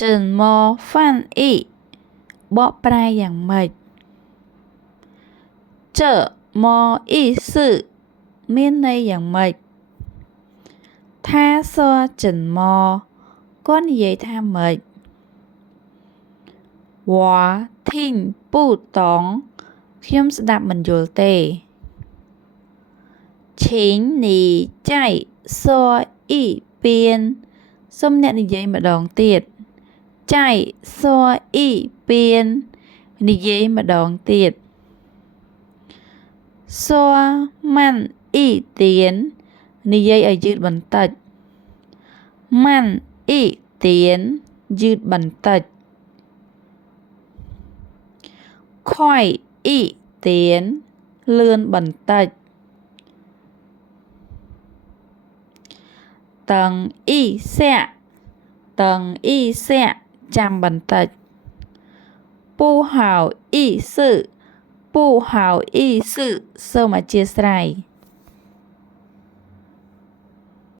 ចិនមកហ្វាន់អ៊ីបកប្រែយ៉ាងម៉េចចមកអ៊ីសឺមានន័យយ៉ាងម៉េចថាសចិនមកគាត់និយាយថាម៉េចវ៉ាធីងពូតងខ្ញុំស្ដាប់មិនយល់ទេឈិងនីចៃសអ៊ីពៀនសូមអ្នកនិយាយម្ដងទៀតចៃសអ៊ីពៀននិយាយម្ដងទៀតសម៉ាន់អ៊ីទៀននិយាយឲ្យយឺតបន្តិចម៉ាន់អ៊ីទៀនយឺតបន្តិចខွိုက်អ៊ីទៀនលឿនបន្តិចតឹងអ៊ីសាក់តឹងអ៊ីសាក់ចាំបន្តិចពូហៅអ៊ីស៊ឺពូហៅអ៊ីស៊ឺសូមអធ្យាស្រ័យ